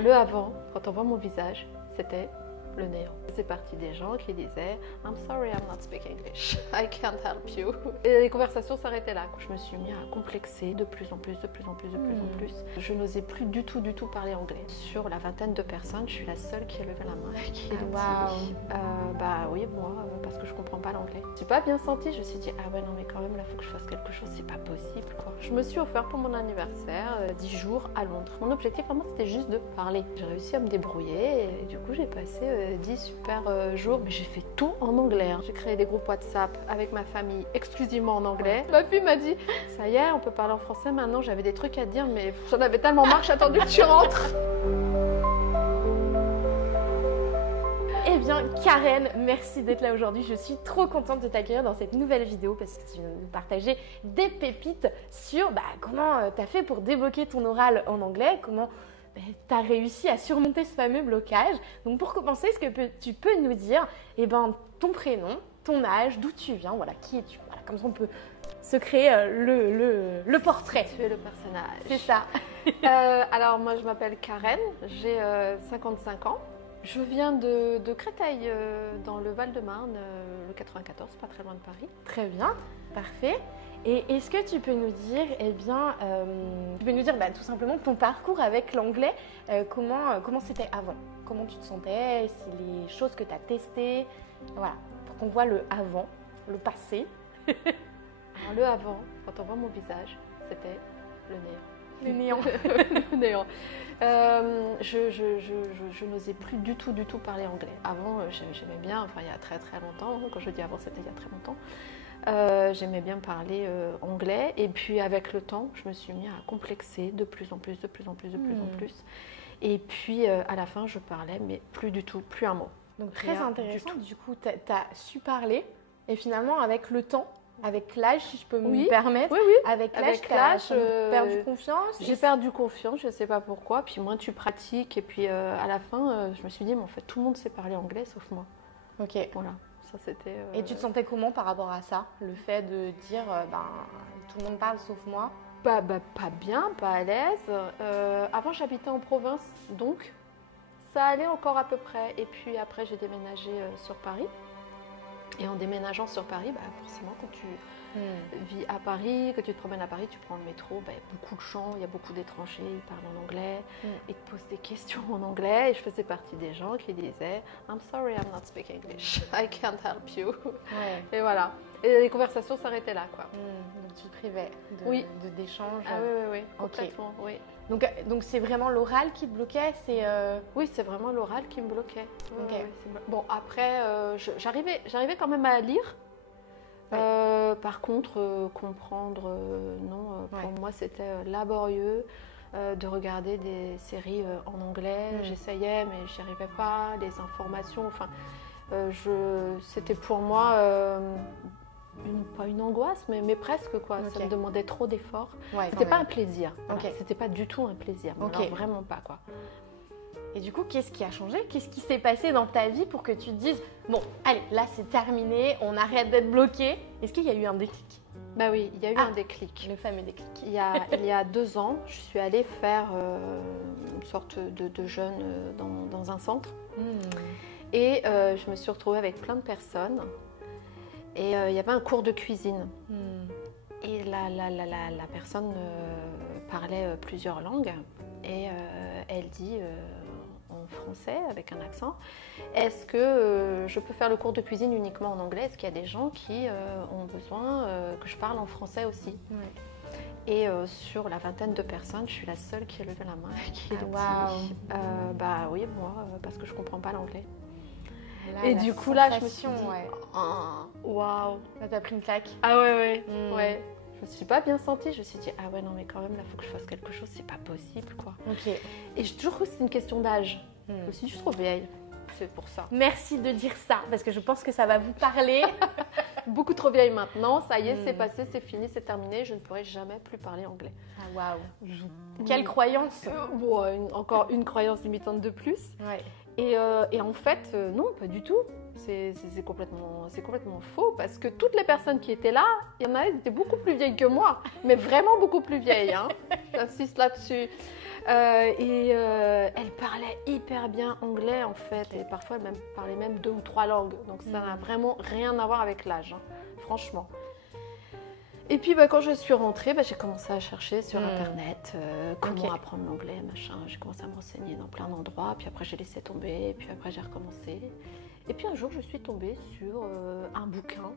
Alors, le avant, quand on voit mon visage, c'était le néant. C'est parti des gens qui disaient I'm sorry, I'm not speaking English. I can't help you. Et les conversations s'arrêtaient là. Je me suis mis à complexer de plus en plus. Je n'osais plus du tout parler anglais. Sur la vingtaine de personnes, je suis la seule qui a levé la main et qui a dit bah oui, moi, parce que je comprends pas l'anglais. Je suis pas bien sentie, je me suis dit ah ouais non mais quand même là faut que je fasse quelque chose, c'est pas possible quoi. Je me suis offert pour mon anniversaire 10 jours à Londres. Mon objectif vraiment c'était juste de parler. J'ai réussi à me débrouiller et du coup j'ai passé 10 super jours, mais j'ai fait tout en anglais. J'ai créé des groupes WhatsApp avec ma famille exclusivement en anglais. Ma fille m'a dit ça y est, on peut parler en français maintenant. J'avais des trucs à dire, mais j'en avais tellement marre, j'ai attendu que tu rentres. Eh bien, Karen, merci d'être là aujourd'hui. Je suis trop contente de t'accueillir dans cette nouvelle vidéo parce que tu vas nous partager des pépites sur comment tu as fait pour débloquer ton oral en anglais, comment tu as réussi à surmonter ce fameux blocage. Donc pour commencer, est-ce que tu peux nous dire ton prénom, ton âge, d'où tu viens, voilà, qui es-tu, voilà, comme ça on peut se créer le portrait. Tu es le personnage. C'est ça. Alors moi je m'appelle Karen, j'ai 55 ans. Je viens de Créteil, dans le Val-de-Marne, le 94, pas très loin de Paris. Très bien, parfait. Et est-ce que tu peux nous dire, tout simplement ton parcours avec l'anglais, comment c'était avant? Comment tu te sentais? C'est les choses que tu as testées? Voilà, pour qu'on voit le avant, le passé. Alors le avant, quand on voit mon visage, c'était le néant. Le néant. Le néant. Je n'osais plus du tout parler anglais. Avant, j'aimais bien, il y a très longtemps, quand je dis avant, c'était il y a très longtemps, j'aimais bien parler anglais. Et puis avec le temps, je me suis mis à complexer de plus en plus. Et puis à la fin, je parlais, mais plus du tout, plus un mot. Donc très intéressant, du coup, tu as su parler. Et finalement, avec le temps, avec l'âge, si je peux me permettre. Oui. Avec l'âge, tu as perdu confiance. J'ai perdu confiance, je ne sais pas pourquoi. Puis moins tu pratiques. Et puis à la fin, je me suis dit, mais en fait, tout le monde sait parler anglais sauf moi. Ok. Voilà, ça c'était... Et tu te sentais comment par rapport à ça? Le fait de dire, tout le monde parle sauf moi? Pas bien, pas à l'aise. Avant, j'habitais en province, donc ça allait encore à peu près. Et puis après, j'ai déménagé sur Paris. Et en déménageant sur Paris, forcément, quand tu vis à Paris, que tu te promènes à Paris, tu prends le métro, il y a beaucoup de gens, il y a beaucoup d'étrangers, ils parlent en anglais, ils te posent des questions en anglais. Et je faisais partie des gens qui disaient I'm sorry, I'm not speaking English. I can't help you. Ouais. Et voilà. Et les conversations s'arrêtaient là, quoi. Donc tu te privais d'échanges. Ah oui, complètement, oui. Donc c'est vraiment l'oral qui te bloquait? Oui, c'est vraiment l'oral qui me bloquait. Okay. Ouais, bon, après, j'arrivais quand même à lire. Ouais. Par contre, comprendre, non. Pour moi, c'était laborieux de regarder des séries en anglais. J'essayais, mais j'y arrivais pas. Les informations, c'était pour moi... pas une angoisse, mais presque quoi. Okay. Ça me demandait trop d'efforts. Ouais, c'était pas un plaisir. Voilà. Okay. C'était pas du tout un plaisir. Okay. Alors, vraiment pas quoi. Et du coup, qu'est-ce qui a changé? Qu'est-ce qui s'est passé dans ta vie pour que tu te dises bon, allez, là c'est terminé, on arrête d'être bloqué? Est-ce qu'il y a eu un déclic? Bah oui, il y a eu un déclic. Le fameux déclic. Il y a 2 ans, je suis allée faire une sorte de jeûne dans un centre. Et je me suis retrouvée avec plein de personnes. Et il y avait un cours de cuisine. Et la personne parlait plusieurs langues. Et elle dit en français, avec un accent, est-ce que je peux faire le cours de cuisine uniquement en anglais? Est-ce qu'il y a des gens qui ont besoin que je parle en français aussi? Et sur la vingtaine de personnes, je suis la seule qui a levé la main et qui a dit oui, moi, parce que je ne comprends pas l'anglais. Là, et du coup, là, je me suis dit, waouh! Là, t'as pris une claque. Ah ouais. Je me suis pas bien sentie. Je me suis dit, ah ouais, non, mais quand même, là, il faut que je fasse quelque chose. C'est pas possible, quoi. Ok. Et j'ai toujours cru que c'était une question d'âge. Je me suis dit, je suis trop vieille. C'est pour ça. Merci de dire ça, parce que je pense que ça va vous parler. Beaucoup trop vieille maintenant. Ça y est, c'est passé, c'est fini, c'est terminé. Je ne pourrai jamais plus parler anglais. Ah, waouh! Quelle croyance! Encore une croyance limitante de plus. Ouais. Et en fait, non, pas du tout. C'est complètement faux parce que toutes les personnes qui étaient là, il y en a qui étaient beaucoup plus vieilles que moi, mais vraiment beaucoup plus vieilles. J'insiste là-dessus. Elle parlait hyper bien anglais en fait, et parfois elle parlait même 2 ou 3 langues. Donc ça n'a vraiment rien à voir avec l'âge, hein, franchement. Et puis quand je suis rentrée, j'ai commencé à chercher sur internet comment apprendre l'anglais, machin. J'ai commencé à me renseigner dans plein d'endroits, puis après j'ai laissé tomber, et puis après j'ai recommencé. Et puis un jour je suis tombée sur un bouquin.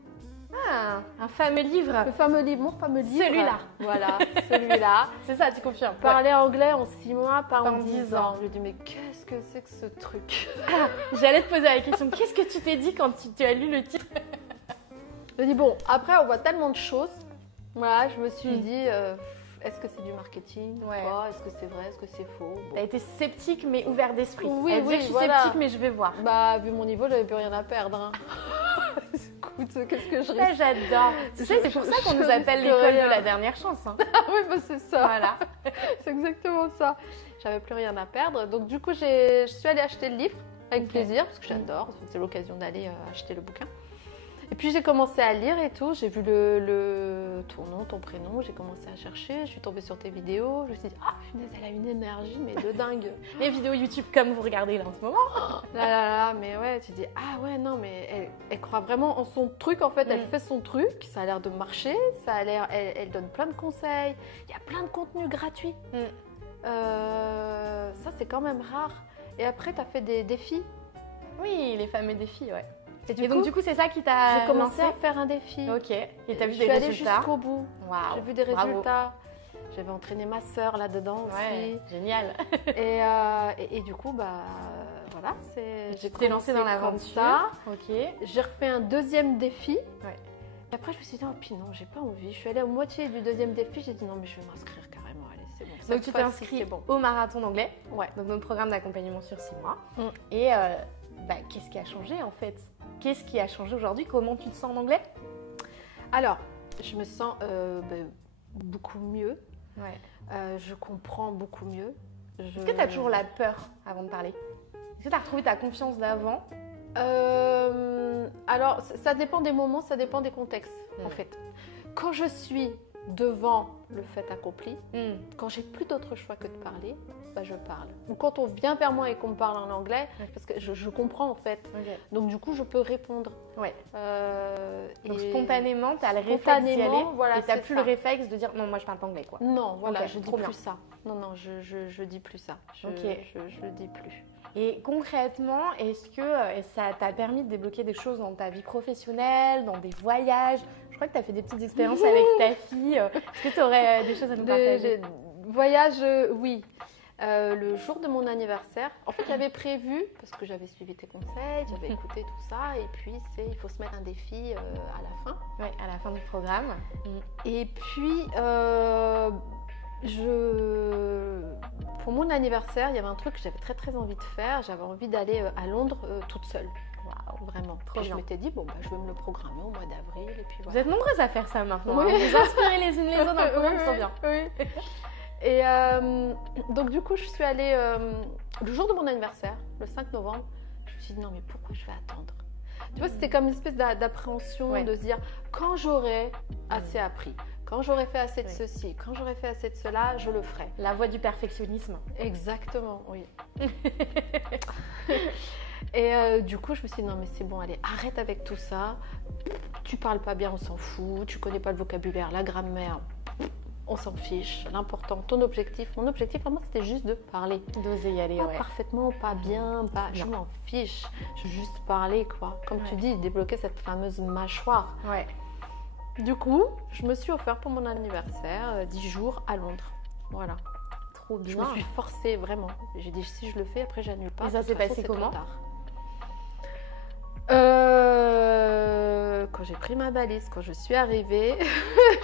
Ah, un fameux livre. Le fameux livre, mon fameux livre. Celui-là. Voilà, celui-là. C'est ça, tu confirmes. Parler anglais en 6 mois, pas en 10 ans. Je me dis, mais qu'est-ce que c'est que ce truc? J'allais te poser la question, qu'est-ce que tu t'es dit quand tu as lu le titre? Je me dis, bon, après on voit tellement de choses. Voilà, je me suis dit, est-ce que c'est du marketing ou pas? Est-ce que c'est vrai? Est-ce que c'est faux? T'as été sceptique mais ouvert d'esprit. Oui, je suis sceptique mais je vais voir. Vu mon niveau, j'avais plus rien à perdre. Hein. Écoute, qu'est-ce que je risque? Ça, j'adore. Tu sais, c'est pour ça qu'on nous appelle l'école de la dernière chance. Hein. Oui, c'est ça. Voilà. C'est exactement ça. J'avais plus rien à perdre. Donc du coup, je suis allée acheter le livre avec plaisir, parce que j'adore. C'est l'occasion d'aller acheter le bouquin. Et puis j'ai commencé à lire et tout, j'ai vu ton nom, ton prénom, j'ai commencé à chercher, je suis tombée sur tes vidéos, je me suis dit, ah punaise, elle a une énergie, mais de dingue. Les vidéos YouTube comme vous regardez là en ce moment. Mais ouais, tu dis, ah ouais, non, mais elle croit vraiment en son truc, en fait, elle fait son truc, ça a l'air de marcher, elle donne plein de conseils, il y a plein de contenus gratuits. Ça, c'est quand même rare. Et après, tu as fait des défis. Oui, les fameux défis, ouais. Et donc, du coup, c'est ça qui t'a J'ai commencé à faire un défi. Ok. Et t'as vu des résultats? Je suis allée allée jusqu'au bout. Wow. J'ai vu des résultats. J'avais entraîné ma sœur là-dedans aussi. Génial. Et du coup, voilà. J'ai t'es lancée dans l'aventure. Ok. J'ai refait un deuxième défi. Ouais. Et après, je me suis dit, puis non, j'ai pas envie. Je suis allée à moitié du deuxième défi. J'ai dit, non, mais je vais m'inscrire carrément. Allez, c'est bon. Donc, tu t'es inscrite au marathon d'anglais. Ouais. Donc, notre programme d'accompagnement sur 6 mois. Et qu'est-ce qui a changé en fait? Qu'est-ce qui a changé aujourd'hui? Comment tu te sens en anglais? Alors, je me sens beaucoup mieux. Ouais. Je comprends beaucoup mieux. Est-ce que tu as toujours la peur avant de parler? Est-ce que tu as retrouvé ta confiance d'avant? Alors, ça dépend des moments, ça dépend des contextes, en fait. Quand je suis devant le fait accompli, quand j'ai plus d'autre choix que de parler, je parle. Ou quand on vient vers moi et qu'on me parle en anglais, parce que je comprends en fait. Okay. Donc du coup, je peux répondre. Ouais. Donc spontanément, tu as le réflexe d'y aller, voilà, et tu n'as plus le réflexe de dire non, moi je parle pas anglais quoi. Non, voilà, je dis plus ça. Non, je dis plus ça. Je le dis plus. Et concrètement, est-ce que ça t'a permis de débloquer des choses dans ta vie professionnelle, dans des voyages? Je crois que tu as fait des petites expériences avec ta fille. Est-ce que tu aurais des choses à nous partager? Voyage, oui. Le jour de mon anniversaire, en fait, j'avais prévu, parce que j'avais suivi tes conseils, j'avais écouté tout ça, et puis il faut se mettre un défi à la fin. Oui, à la fin du programme. Et puis, pour mon anniversaire, il y avait un truc que j'avais très très envie de faire. J'avais envie d'aller à Londres toute seule. Waouh, vraiment. Puis je m'étais dit, je vais me le programmer au mois d'avril. Et puis voilà. Vous êtes nombreuses à faire ça maintenant. Oui. Vous inspirez les unes les autres dans le programme, c'est bien. Oui. Et donc du coup, je suis allée le jour de mon anniversaire, le 5 novembre. Je me suis dit, non mais pourquoi je vais attendre? Tu vois, c'était comme une espèce d'appréhension de se dire, quand j'aurai assez appris, quand j'aurai fait assez de ceci, quand j'aurai fait assez de cela, je le ferai. La voie du perfectionnisme. Exactement, oui. Et du coup, je me suis dit, non mais c'est bon, allez, arrête avec tout ça. Tu parles pas bien, on s'en fout. Tu connais pas le vocabulaire, la grammaire, on s'en fiche. L'important, ton objectif. Mon objectif, vraiment, c'était juste de parler. D'oser y aller, pas parfaitement, pas bien, pas... Je m'en fiche. Je veux juste parler, quoi. Comme tu dis, débloquer cette fameuse mâchoire. Ouais. Du coup, je me suis offert pour mon anniversaire 10 jours à Londres. Voilà. Trop bien. Je me suis forcée, vraiment. J'ai dit, si je le fais, après, j'annule pas. Et ça s'est passé comment? Quand j'ai pris ma valise, quand je suis arrivée,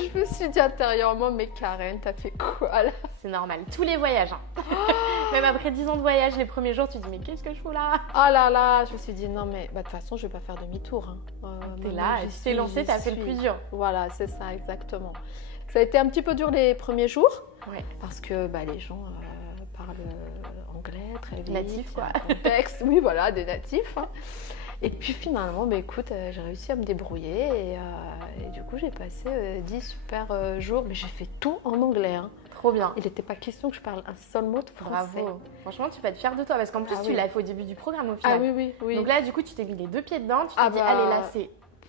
je me suis dit intérieurement, mais Karen, t'as fait quoi là? C'est normal, tous les voyages. Même après 10 ans de voyage, les premiers jours, tu te dis, mais qu'est-ce que je fous là? Oh là là, je me suis dit, non mais de toute façon, je vais pas faire demi-tour. T'es là, tu t'es lancée, t'as fait le plus dur. Voilà, c'est ça, exactement. Ça a été un petit peu dur les premiers jours, parce que les gens parlent anglais très vite. Natifs, quoi. Contexte, oui, voilà, des natifs. Et puis finalement, écoute, j'ai réussi à me débrouiller et du coup, j'ai passé 10 super jours, mais j'ai fait tout en anglais. Trop bien. Il n'était pas question que je parle un seul mot de français. Bravo. Franchement, tu peux être fière de toi parce qu'en plus, tu l'as fait au début du programme au final. Ah oui. Donc là, du coup, tu t'es mis les 2 pieds dedans. Tu t'es dit, allez, là, c'est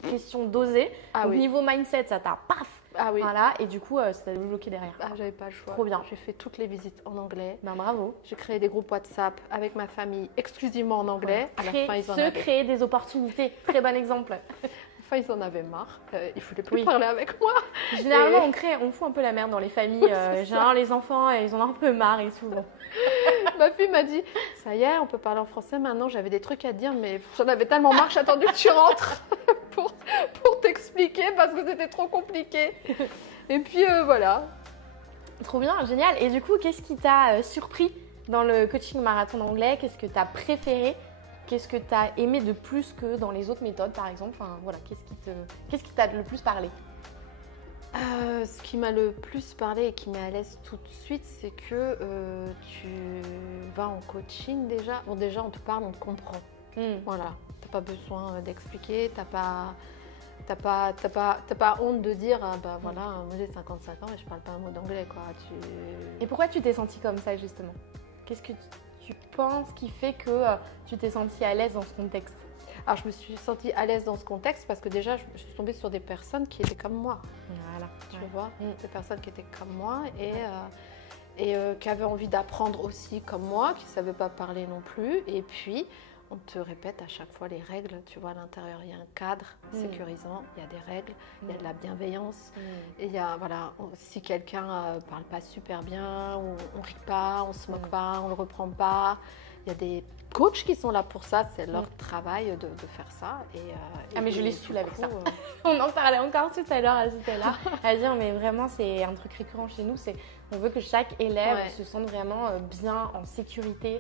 question d'oser. Donc niveau mindset, ça t'a paf. Ah oui. Voilà, et du coup, ça t'a débloqué derrière. Ah, j'avais pas le choix. Trop bien. J'ai fait toutes les visites en anglais. Ben bravo. J'ai créé des groupes WhatsApp avec ma famille exclusivement en anglais. À la fin, ils en avaient... créer des opportunités. Très bon exemple. À la fin, ils en avaient marre. Il ne voulaient plus parler avec moi. Généralement, on fout un peu la merde dans les familles. Généralement, les enfants, ils en ont un peu marre et souvent. Ma fille m'a dit, ça y est, on peut parler en français maintenant. J'avais des trucs à te dire, mais j'en avais tellement marre, j'ai attendu que tu rentres pour t'expliquer parce que c'était trop compliqué. Et puis voilà. Trop bien, génial. Et du coup, qu'est-ce qui t'a surpris dans le coaching marathon d'anglais? Qu'est-ce que tu as préféré? Qu'est-ce que tu as aimé de plus que dans les autres méthodes, par exemple? Enfin, voilà, qu'est-ce qui t'a le plus parlé? Ce qui m'a le plus parlé et qui met à l'aise tout de suite, c'est que tu vas en coaching déjà. Bon, déjà, on te parle, on te comprend. Voilà, t'as pas besoin d'expliquer, t'as pas honte de dire bah voilà, moi j'ai 55 ans et je parle pas un mot d'anglais quoi. Et pourquoi tu t'es sentie comme ça justement? Qu'est-ce que tu penses qui fait que tu t'es sentie à l'aise dans ce contexte? Alors je me suis sentie à l'aise dans ce contexte parce que déjà je suis tombée sur des personnes qui étaient comme moi. Voilà. Tu vois, des personnes qui étaient comme moi et qui avaient envie d'apprendre aussi comme moi, qui ne savaient pas parler non plus. Et puis on te répète à chaque fois les règles, tu vois, à l'intérieur, il y a un cadre sécurisant, il y a des règles, il y a de la bienveillance. Et il y a, voilà, si quelqu'un parle pas super bien, on rit pas, on se moque pas, on le reprend pas, il y a des coachs qui sont là pour ça, c'est leur travail de faire ça. Mais je les saoule avec ça. On en parlait encore tout à l'heure à Zutella, à dire, mais vraiment, c'est un truc récurrent chez nous, c'est on veut que chaque élève se sente vraiment bien, en sécurité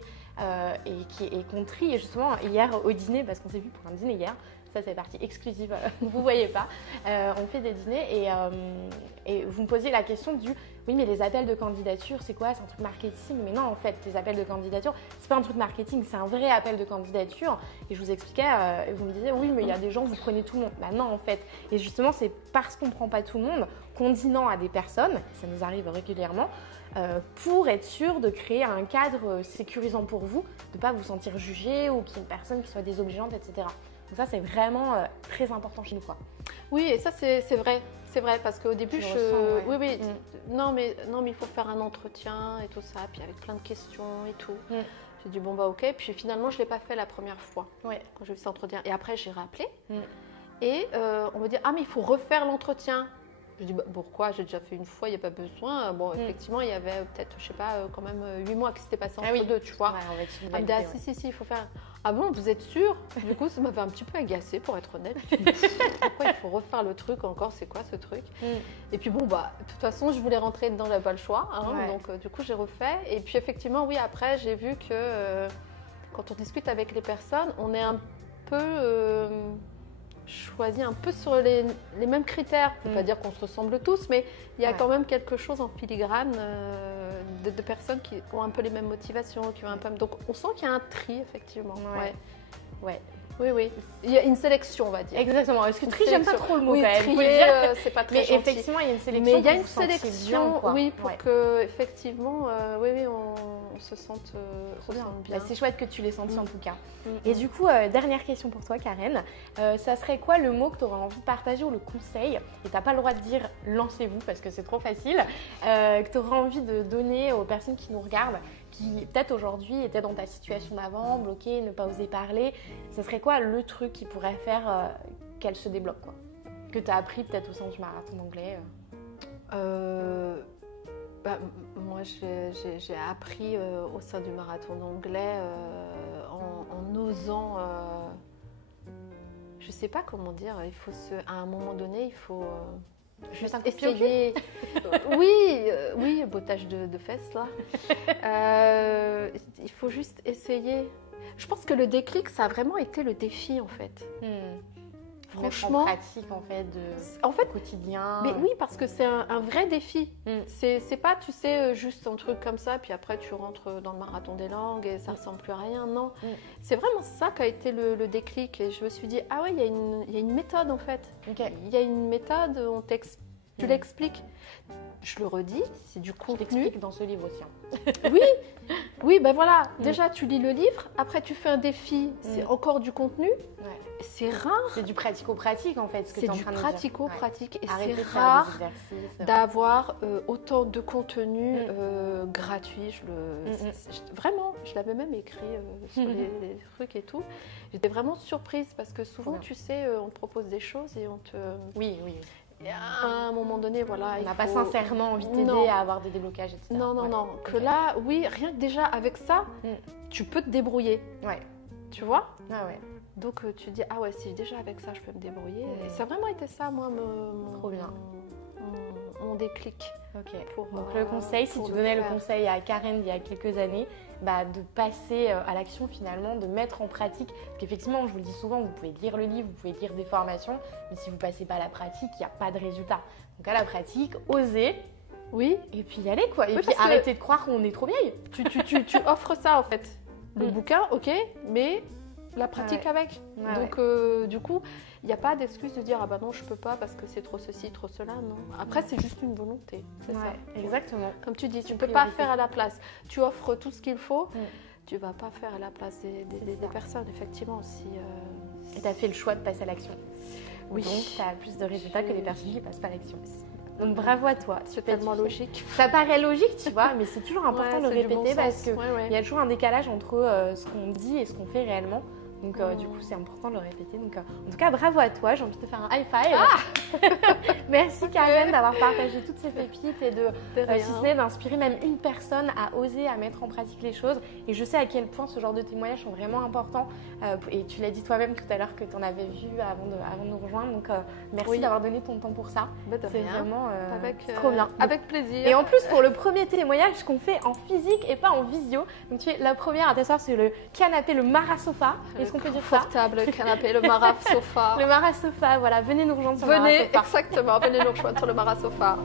et qu'on trie. Et justement, hier au dîner, parce qu'on s'est vu pour un dîner hier, ça c'est partie exclusive, vous ne voyez pas, on fait des dîners et vous me posiez la question du oui mais les appels de candidature c'est quoi, c'est un truc marketing? Mais non en fait les appels de candidature c'est pas un truc marketing, c'est un vrai appel de candidature et je vous expliquais et vous me disiez oui mais il y a des gens vous prenez tout le monde. Bah non en fait, et justement c'est parce qu'on ne prend pas tout le monde qu'on dit non à des personnes, ça nous arrive régulièrement, pour être sûr de créer un cadre sécurisant pour vous, de ne pas vous sentir jugé ou qu'il y ait une personne qui soit désobligeante, etc. Donc ça, c'est vraiment très important chez nous, quoi. Oui, et ça, c'est vrai. C'est vrai, parce qu'au début, oui. Non, mais il faut faire un entretien et tout ça, puis avec plein de questions et tout. J'ai dit, bon, bah ok. Puis finalement, je ne l'ai pas fait la première fois quand j'ai fait cet entretien. Et après, j'ai rappelé. Et on me dit, ah, mais il faut refaire l'entretien. Je dis, bah, pourquoi? J'ai déjà fait une fois, il n'y a pas besoin. Bon, effectivement, il y avait peut-être, je sais pas, quand même 8 mois qui s'étaient passés entre deux, tu vois. Elle me dit, ah, si, il faut faire. Ah bon, vous êtes sûre? Du coup, ça m'avait un petit peu agacée, pour être honnête. Pourquoi il faut refaire le truc encore? C'est quoi ce truc? Et puis bon, bah, de toute façon, je voulais rentrer dedans, j'avais pas le choix. Donc, du coup, j'ai refait. Et puis, effectivement, oui, après, j'ai vu que quand on discute avec les personnes, on est un peu choisi un peu sur les mêmes critères. Je ne veux pas dire qu'on se ressemble tous, mais il y a quand même quelque chose en filigrane de personnes qui ont un peu les mêmes motivations, qui ont un peu... Donc on sent qu'il y a un tri, effectivement. Oui. Il y a une sélection, on va dire. Exactement. Est-ce que tri, j'aime pas trop le mot quand même. Trier, c'est pas très gentil. Mais effectivement, il y a une sélection. Mais il y a une sélection, bien, oui, pour que effectivement, on se sente bien. Bah, c'est chouette que tu l'aies senti en tout cas. Et du coup, dernière question pour toi, Karen. Ça serait quoi le mot que tu aurais envie de partager ou le conseil? Et tu n'as pas le droit de dire lancez-vous parce que c'est trop facile. Que tu aurais envie de donner aux personnes qui nous regardent, qui peut-être aujourd'hui étaient dans ta situation d'avant, bloquées, ne pas oser parler. Ça serait quoi le truc qui pourrait faire qu'elle se débloque, quoi? Que tu as appris peut-être au sein du marathon d'anglais moi, j'ai appris au sein du marathon d'anglais en osant, je ne sais pas comment dire, à un moment donné, il faut juste essayer. Oui, bottage de fesses là. Il faut juste essayer. Je pense que le déclic, ça a vraiment été le défi en fait. Franchement, en pratique en fait, quotidien. Mais oui, parce que c'est un vrai défi. C'est pas, tu sais, juste un truc comme ça, puis après tu rentres dans le marathon des langues et ça ressemble plus à rien. Non, c'est vraiment ça qui a été le déclic. Et je me suis dit, ah ouais, il y a une méthode en fait. Il y a une méthode, tu l'expliques. je le redis, c'est du Je contenu. t'explique dans ce livre aussi. Oui, oui, ben voilà. Déjà, tu lis le livre, après tu fais un défi, c'est encore du contenu. Ouais. C'est rare. C'est du pratico-pratique en fait. C'est du pratico-pratique et Arrêtez c'est de faire rare des exercices. d'avoir autant de contenu gratuit. Vraiment, je l'avais même écrit sur les trucs et tout. J'étais vraiment surprise parce que souvent, tu sais, on te propose des choses et on te... Oui, oui. Et à un moment donné, voilà, on n'a pas sincèrement envie de t'aider à avoir des déblocages, etc. Non, non, non. Que là, oui, rien que déjà avec ça, tu peux te débrouiller. Ouais. Tu vois? Ah ouais. Donc tu dis, ah ouais, si déjà avec ça, je peux me débrouiller. Et ça a vraiment été ça, moi, Trop bien. Mon déclic. Ok. Donc le conseil, si tu donnais le conseil à Karen il y a quelques années, de passer à l'action finalement, de mettre en pratique. Parce qu'effectivement, je vous le dis souvent, vous pouvez lire le livre, vous pouvez lire des formations, mais si vous ne passez pas à la pratique, il n'y a pas de résultat. Donc à la pratique, osez. Oui. Et puis y aller quoi. Et puis arrêtez de croire qu'on est trop vieille. Tu offres ça en fait. Le bouquin, ok, mais la pratique avec. Donc du coup, il n'y a pas d'excuse de dire ah bah non je peux pas parce que c'est trop ceci, trop cela, non. Après c'est juste une volonté, c'est ça. Exactement. Comme tu dis, tu peux pas faire à la place. Tu offres tout ce qu'il faut, tu vas pas faire à la place des personnes effectivement si. Et tu as fait le choix de passer à l'action. Oui. Donc tu as plus de résultats que les personnes qui passent pas à l'action. Donc bravo à toi. C'est tellement logique. Ça paraît logique, tu vois, mais c'est toujours important de le répéter parce qu'il y a toujours un décalage entre ce qu'on dit et ce qu'on fait réellement. Donc du coup, c'est important de le répéter. Donc, en tout cas, bravo à toi. J'ai envie de te faire un high five. Merci Karen d'avoir partagé toutes ces pépites et de si ce n'est d'inspirer même une personne à oser, à mettre en pratique les choses. Et je sais à quel point ce genre de témoignages sont vraiment importants. Et tu l'as dit toi-même tout à l'heure que tu en avais vu avant de nous rejoindre. Donc merci d'avoir donné ton temps pour ça. C'est vraiment trop bien. Avec plaisir. Et en plus, pour le premier témoignage qu'on fait en physique et pas en visio. Donc tu es la première à t'asseoir sur le canapé, le Mara Sofa. Est-ce qu'on peut dire ça? Confortable canapé, le Mara Sofa. Le Mara Sofa, voilà, venez nous rejoindre sur le Mara Sofa. Exactement, venez nous rejoindre sur le Mara Sofa.